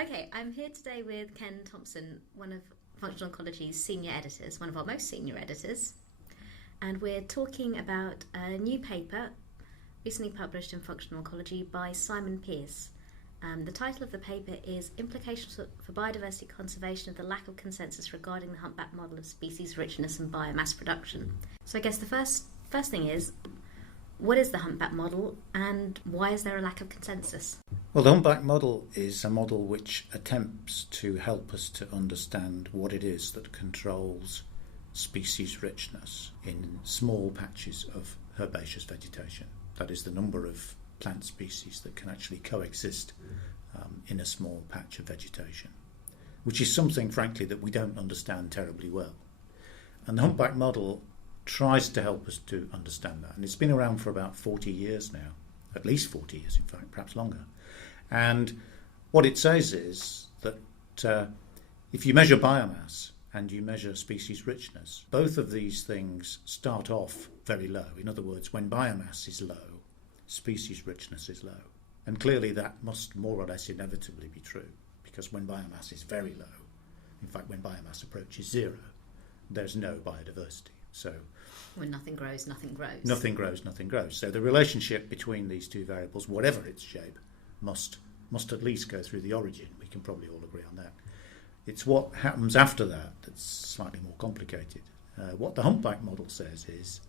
Okay, I'm here today with Ken Thompson, one of Functional Ecology's senior editors, one of our most senior editors, and we're talking about a new paper recently published in Functional Ecology by 𝗧𝗵𝗶𝘀. The title of the paper is Implications for Biodiversity Conservation of the Lack of Consensus Regarding the Humpback Model of Species Richness and Biomass Production. So I guess the first thing is, what is the humpback model and why is there a lack of consensus? Well, the humpback model is a model which attempts to help us to understand what it is that controls species richness in small patches of herbaceous vegetation. That is the number of plant species that can actually coexist in a small patch of vegetation, which is something, frankly, that we don't understand terribly well. And the humpback model tries to help us to understand that. And it's been around for about 40 years now, at least 40 years, in fact, perhaps longer. And what it says is that if you measure biomass and you measure species richness, both of these things start off very low. In other words, when biomass is low, species richness is low. And clearly that must more or less inevitably be true, because when biomass is very low, in fact when biomass approaches zero, there's no biodiversity. So when nothing grows, nothing grows. Nothing grows, nothing grows. So the relationship between these two variables, whatever its shape, must at least go through the origin. We can probably all agree on that. It's what happens after that that's slightly more complicated. What the humpback model says is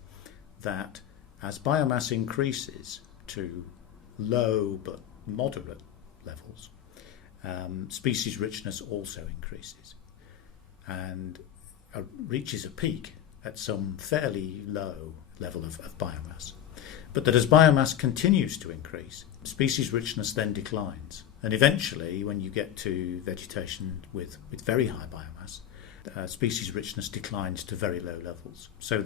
that as biomass increases to low but moderate levels, species richness also increases and reaches a peak at some fairly low level of biomass. But that as biomass continues to increase, species richness then declines. And eventually, when you get to vegetation with very high biomass, species richness declines to very low levels. So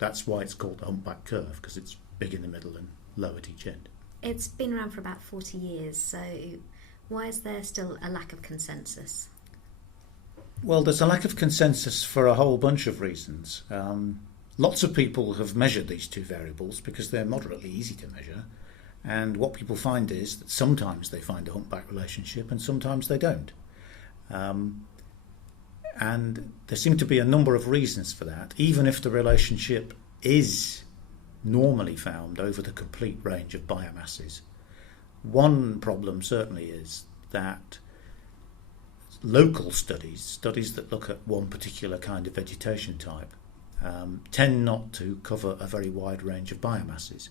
that's why it's called the humpback curve, because it's big in the middle and low at each end. It's been around for about 40 years, so why is there still a lack of consensus? Well, there's a lack of consensus for a whole bunch of reasons. Lots of people have measured these two variables because they're moderately easy to measure, and what people find is that sometimes they find a humpback relationship and sometimes they don't. And there seem to be a number of reasons for that, even if the relationship is normally found over the complete range of biomasses. One problem certainly is that local studies that look at one particular kind of vegetation type, tend not to cover a very wide range of biomasses,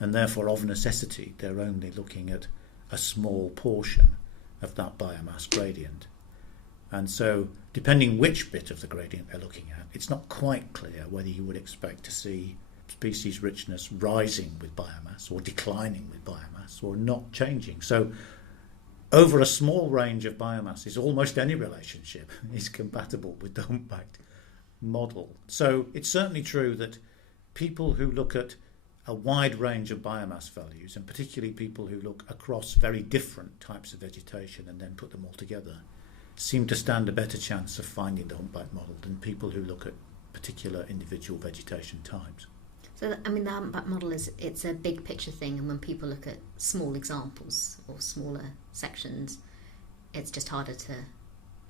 and therefore of necessity they're only looking at a small portion of that biomass gradient. And so depending which bit of the gradient they're looking at, it's not quite clear whether you would expect to see species richness rising with biomass or declining with biomass or not changing. So over a small range of biomasses, almost any relationship is compatible with the humpbacked model. So it's certainly true that people who look at a wide range of biomass values, and particularly people who look across very different types of vegetation and then put them all together, seem to stand a better chance of finding the humpback model than people who look at particular individual vegetation types. So, I mean, the humpback model it's a big picture thing, and when people look at small examples or smaller sections, it's just harder to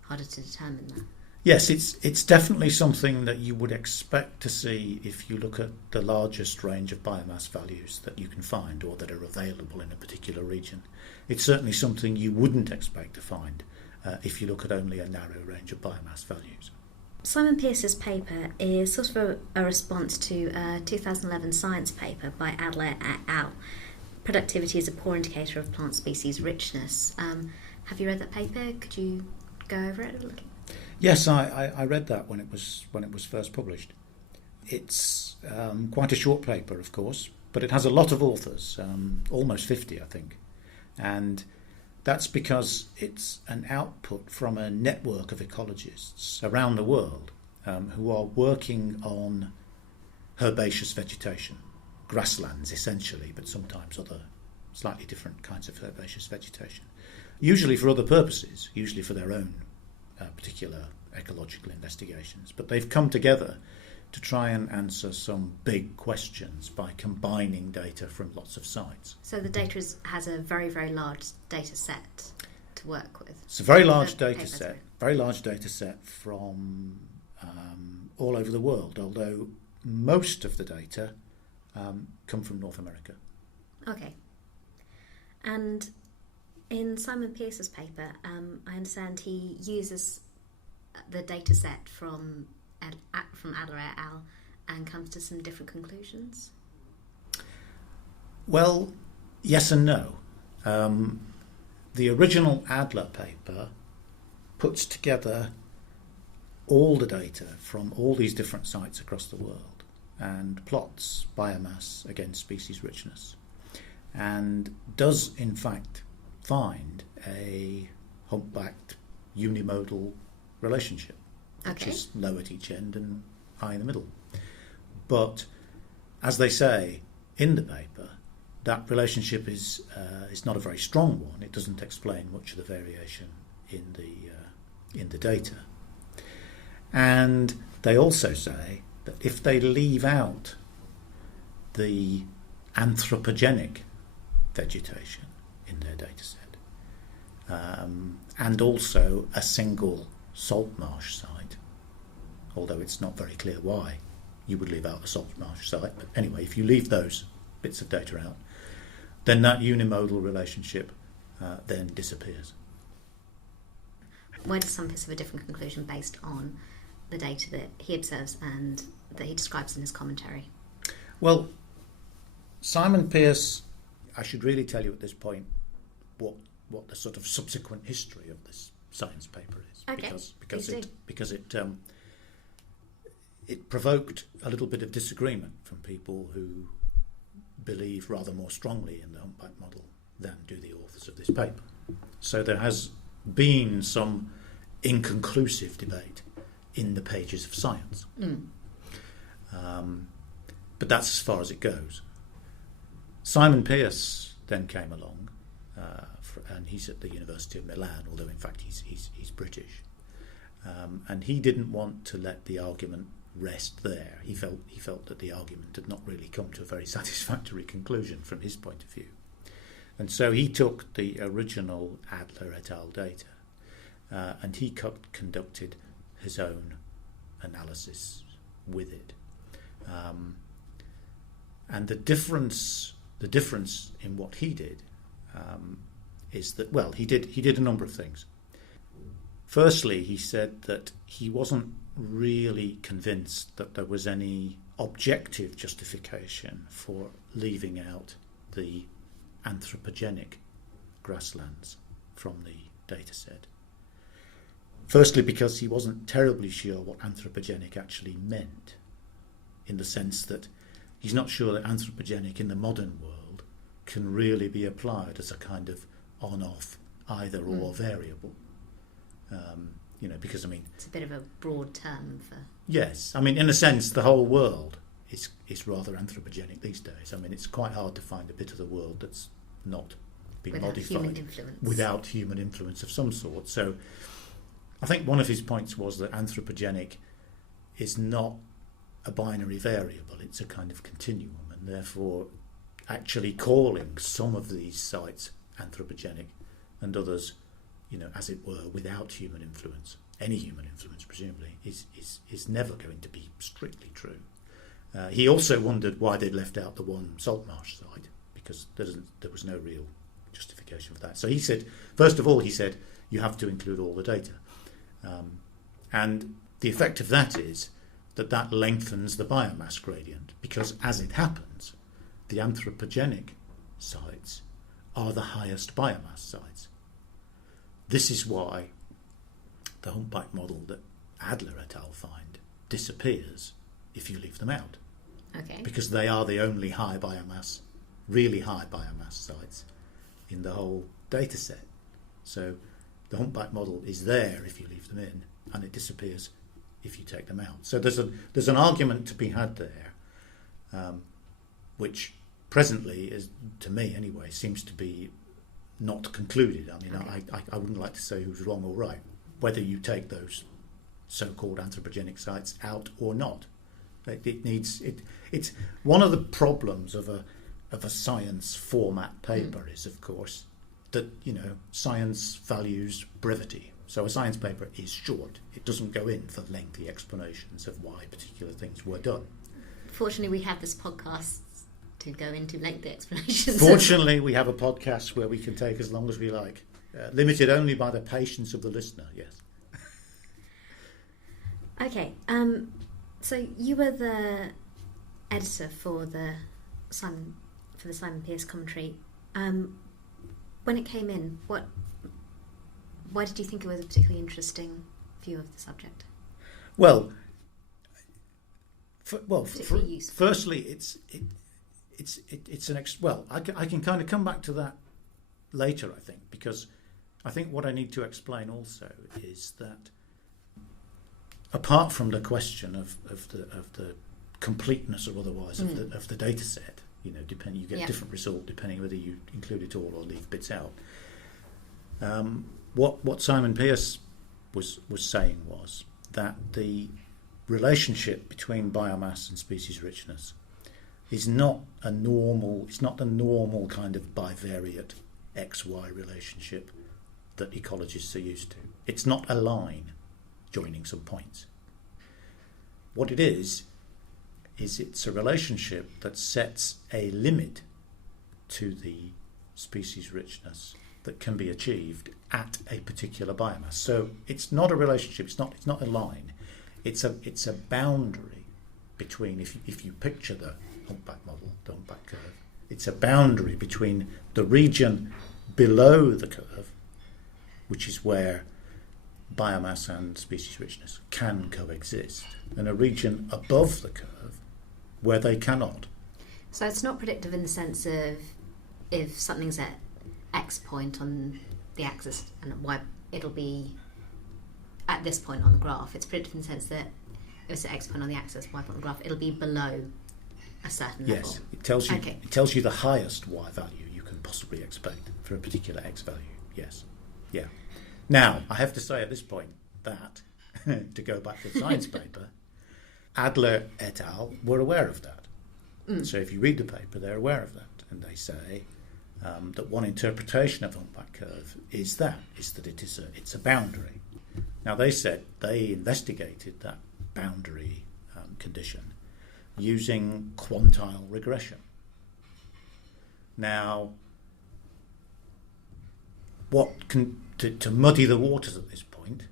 determine that. Yes, it's definitely something that you would expect to see if you look at the largest range of biomass values that you can find or that are available in a particular region. It's certainly something you wouldn't expect to find if you look at only a narrow range of biomass values. 𝗧𝗵𝗶𝘀's paper is sort of a response to a 2011 science paper by 𝗿𝗲𝗏 et al. Productivity is a poor indicator of plant species richness. Have you read that paper? Could you go over it a little? Yes, I read that when it was first published. It's quite a short paper, of course, but it has a lot of authors, almost 50, I think. And that's because it's an output from a network of ecologists around the world who are working on herbaceous vegetation, grasslands essentially, but sometimes other slightly different kinds of herbaceous vegetation, usually for other purposes, usually for their own particular ecological investigations. But they've come together to try and answer some big questions by combining data from lots of sites. So the data has a very, very large data set to to work with. It's a very large data set from all over the world, although most of the data come from North America. Okay. And in 𝗵𝗵𝗶𝘀𝗶𝗃's paper, I understand he uses the data set from Adler et al. And comes to some different conclusions? Well, yes and no. The original Adler paper puts together all the data from all these different sites across the world and plots biomass against species richness, and does in fact find a humpbacked unimodal relationship, which is low at each end and high in the middle. But as they say in the paper, that relationship is not a very strong one. It doesn't explain much of the variation in the data. And they also say that if they leave out the anthropogenic vegetation in their data set, and also a single salt marsh site, although it's not very clear why you would leave out a salt marsh site, but anyway, if you leave those bits of data out, then that unimodal relationship then disappears. Why does 𝗵𝗶𝗀𝗃 have a different conclusion based on the data that he observes and that he describes in his commentary? Well, 𝗵𝗵𝗶𝗀𝗃, I should really tell you at this point what the sort of subsequent history of this science paper is, because it provoked a little bit of disagreement from people who believe rather more strongly in the humpback model than do the authors of this paper. So there has been some inconclusive debate in the pages of science. But that's as far as it goes. 𝗵𝗵𝗶𝗃 then came along, and he's at the University of Milan, although in fact he's British. And he didn't want to let the argument rest there. He felt that the argument had not really come to a very satisfactory conclusion from his point of view. And so he took the original Adler et al. Data and he conducted his own analysis with it. And the difference in what he did is that, well, he did a number of things. Firstly, he said that he wasn't really convinced that there was any objective justification for leaving out the anthropogenic grasslands from the data set. Firstly, because he wasn't terribly sure what anthropogenic actually meant, in the sense that he's not sure that anthropogenic in the modern world can really be applied as a kind of on-off either-or variable. Because, I mean... It's a bit of a broad term for... Yes. I mean, in a sense, the whole world is rather anthropogenic these days. I mean, it's quite hard to find a bit of the world that's not been modified without human influence of some sort. So I think one of his points was that anthropogenic is not a binary variable, it's a kind of continuum, and therefore actually calling some of these sites anthropogenic and others, as it were, without human influence, any human influence presumably, is never going to be strictly true. He also wondered why they'd left out the one salt marsh site, because there was no real justification for that. So he said, first of all, you have to include all the data. And the effect of that is that lengthens the biomass gradient, because as it happens, the anthropogenic sites are the highest biomass sites. This is why the humpback model that Adler et al. Find disappears if you leave them out. Okay. Because they are the only really high biomass sites in the whole data set. So the humpback model is there if you leave them in, and it disappears if you take them out. So there's an argument to be had there, which presently, is, to me anyway, seems to be not concluded. I mean, okay. I wouldn't like to say who's wrong or right, whether you take those so-called anthropogenic sites out or not. It's one of the problems of a science format paper is, of course, that, science values brevity. So a science paper is short. It doesn't go in for lengthy explanations of why particular things were done. Fortunately, we have this podcast to go into lengthy explanations. Fortunately, we have a podcast where we can take as long as we like, limited only by the patience of the listener, yes. Okay, so you were the editor for the 𝗧𝗵𝗶 commentary. When it came in, why did you think it was a particularly interesting view of the subject? Well, firstly, I can kind of come back to that later, I think, because I think what I need to explain also is that apart from the question of the completeness or otherwise of the data set, you get different result depending whether you include it all or leave bits out. What 𝗧𝗵𝗶 was saying was that the relationship between biomass and species richness is not the normal kind of bivariate XY relationship that ecologists are used to. It's not a line joining some points. What it is it's a relationship that sets a limit to the species richness that can be achieved at a particular biomass. So it's not a relationship, it's not a line. It's a boundary between, if you picture the humped-back model, the humped-back curve, it's a boundary between the region below the curve, which is where biomass and species richness can coexist, and a region above the curve where they cannot. So it's not predictive in the sense of if something's at X point on the axis and Y, it'll be at this point on the graph. It's predictive in the sense that if it's at X point on the axis, Y point on the graph, it'll be below a certain level. Yes, it tells you the highest Y value you can possibly expect for a particular X value. Yes, yeah. Now, I have to say at this point that, to go back to the science paper, Adler et al. Were aware of that. So if you read the paper, they're aware of that. And they say that one interpretation of humped-back curve is that it's a boundary. Now, they said they investigated that boundary condition using quantile regression. Now, to muddy the waters at this point,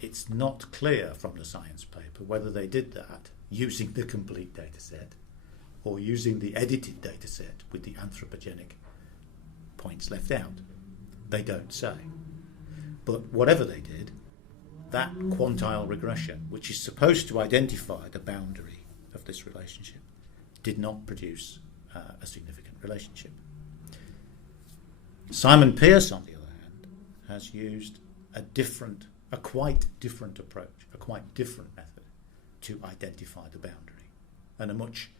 it's not clear from the science paper whether they did that using the complete data set or using the edited data set with the anthropogenic points left out. They don't say. But whatever they did, that quantile regression, which is supposed to identify the boundary of this relationship, did not produce a significant relationship. 𝗧𝗵𝗶, on the other hand, has used a quite different approach, a quite different method to identify the boundary, and a much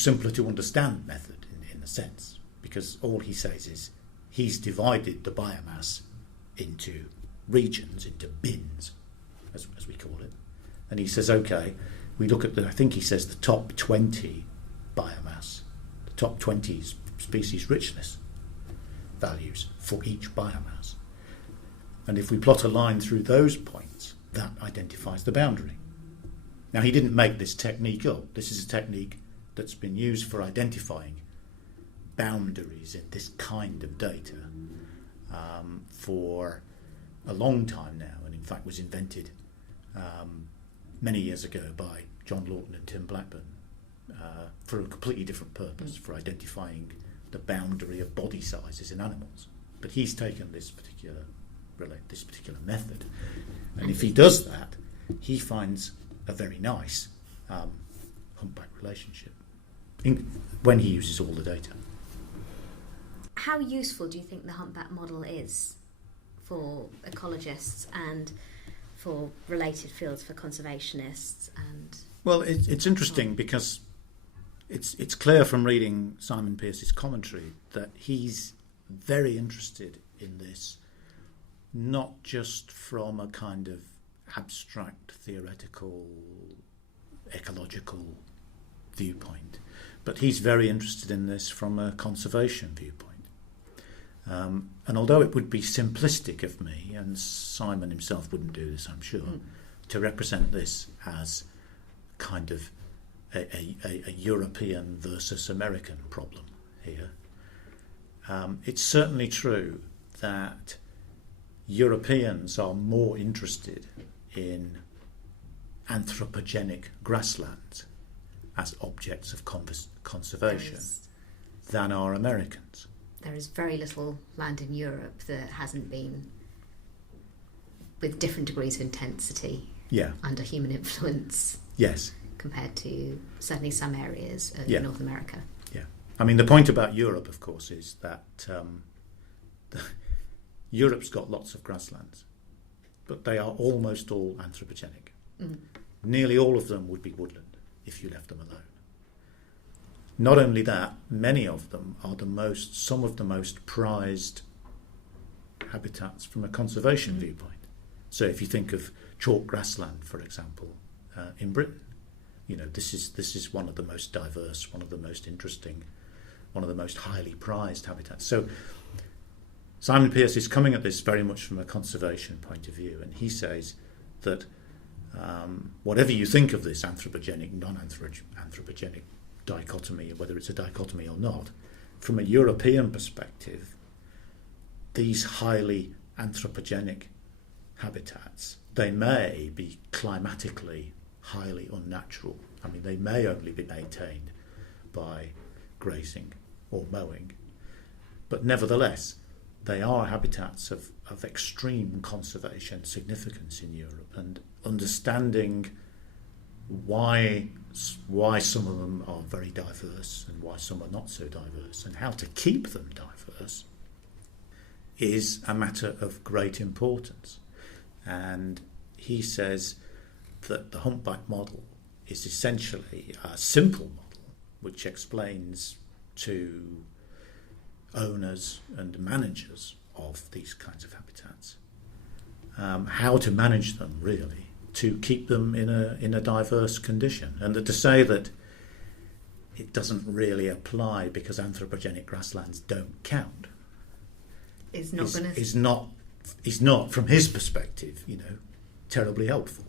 simpler to understand method in a sense, because all he says is he's divided the biomass into regions, into bins, as we call it, and he says, okay, we look at I think he says the top 20 biomass, the top 20 species richness values for each biomass. And if we plot a line through those points, that identifies the boundary. Now, he didn't make this technique up. This is a technique that's been used for identifying boundaries in this kind of data for a long time now, and in fact was invented many years ago by John Lawton and Tim Blackburn for a completely different purpose, for identifying the boundary of body sizes in animals. But he's taken this particular method, and if he does that, he finds a very nice humpback relationship when he uses all the data. How useful do you think the humpback model is for ecologists and for related fields, for conservationists? Well, it's interesting because it's clear from reading 𝗧𝗵𝗶's commentary that he's very interested in this, not just from a kind of abstract, theoretical, ecological viewpoint, but he's very interested in this from a conservation viewpoint. And although it would be simplistic of me, and Simon himself wouldn't do this, I'm sure, to represent this as kind of a European versus American problem here, it's certainly true that Europeans are more interested in anthropogenic grasslands as objects of conservation than are Americans. There is very little land in Europe that hasn't been, with different degrees of intensity, under human influence. Yes. Compared to certainly some areas of North America. Yeah. I mean, the point about Europe, of course, is that Europe's got lots of grasslands, but they are almost all anthropogenic. Nearly all of them would be woodland if you left them alone. Not only that, many of them are some of the most prized habitats from a conservation viewpoint. So if you think of chalk grassland, for example, in Britain, this is one of the most diverse, one of the most interesting, one of the most highly prized habitats. So Simon Pearce is coming at this very much from a conservation point of view, and he says that whatever you think of this anthropogenic, non-anthropogenic dichotomy, whether it's a dichotomy or not, from a European perspective, these highly anthropogenic habitats, they may be climatically highly unnatural. I mean, they may only be maintained by grazing or mowing, but nevertheless, they are habitats of extreme conservation significance in Europe, and understanding why some of them are very diverse and why some are not so diverse, and how to keep them diverse, is a matter of great importance. And he says that the humpback model is essentially a simple model which explains to owners and managers of these kinds of habitats how to manage them, really, to keep them in a diverse condition. And that to say that it doesn't really apply because anthropogenic grasslands don't count is not from his perspective, terribly helpful.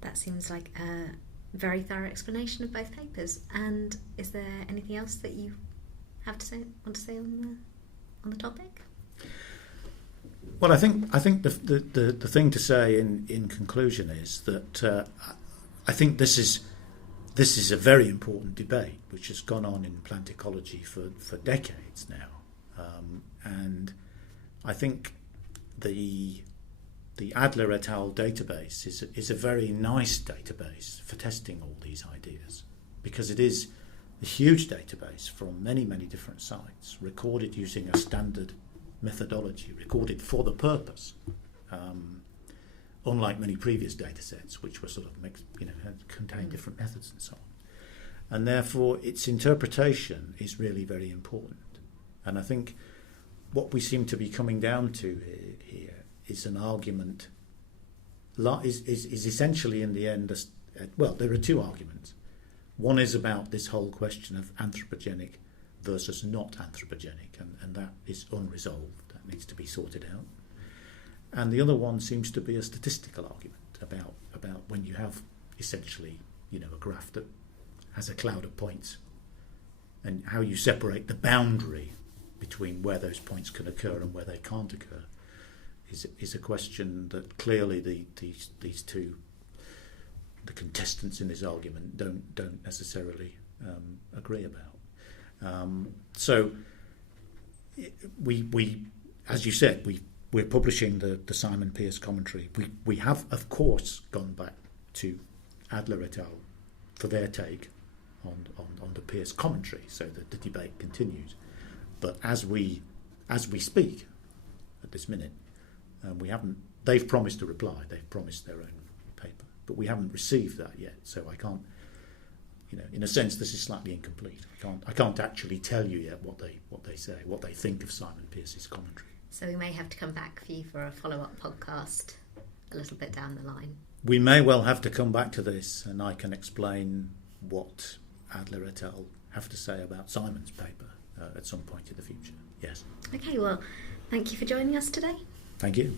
That seems like a very thorough explanation of both papers. And is there anything else that you want to say on the topic? Well, I think the thing to say in conclusion is that I think this is a very important debate which has gone on in plant ecology for decades now, and I think the 𝗵𝗲𝗿 et al. Database is a very nice database for testing all these ideas, because it is a huge database from many different sites, recorded using a standard methodology, recorded for the purpose, unlike many previous data sets which were sort of mixed, contained different methods and so on. And therefore its interpretation is really very important. And I think what we seem to be coming down to here is an argument, is essentially in the end, well, there are two arguments. One is about this whole question of anthropogenic versus not anthropogenic, and that is unresolved. That needs to be sorted out. And the other one seems to be a statistical argument about when you have essentially, a graph that has a cloud of points, and how you separate the boundary between where those points can occur and where they can't occur is a question that clearly these two, the contestants in this argument, don't necessarily agree about. So we, as you said, we're publishing the Simon Pearce commentary. We have, of course, gone back to 𝗵𝗲𝗿 et al. For their take on the Pearce commentary, so that the debate continues. But as we speak at this minute, they've promised a reply. They've promised their own paper, but we haven't received that yet. So I can't, in a sense, this is slightly incomplete. I can't actually tell you yet what they say, what they think of Simon Pearce's commentary. So we may have to come back for you for a follow-up podcast a little bit down the line. We may well have to come back to this, and I can explain what Adler et al. Have to say about Simon's paper at some point in the future. Yes. Okay, well, thank you for joining us today. Thank you.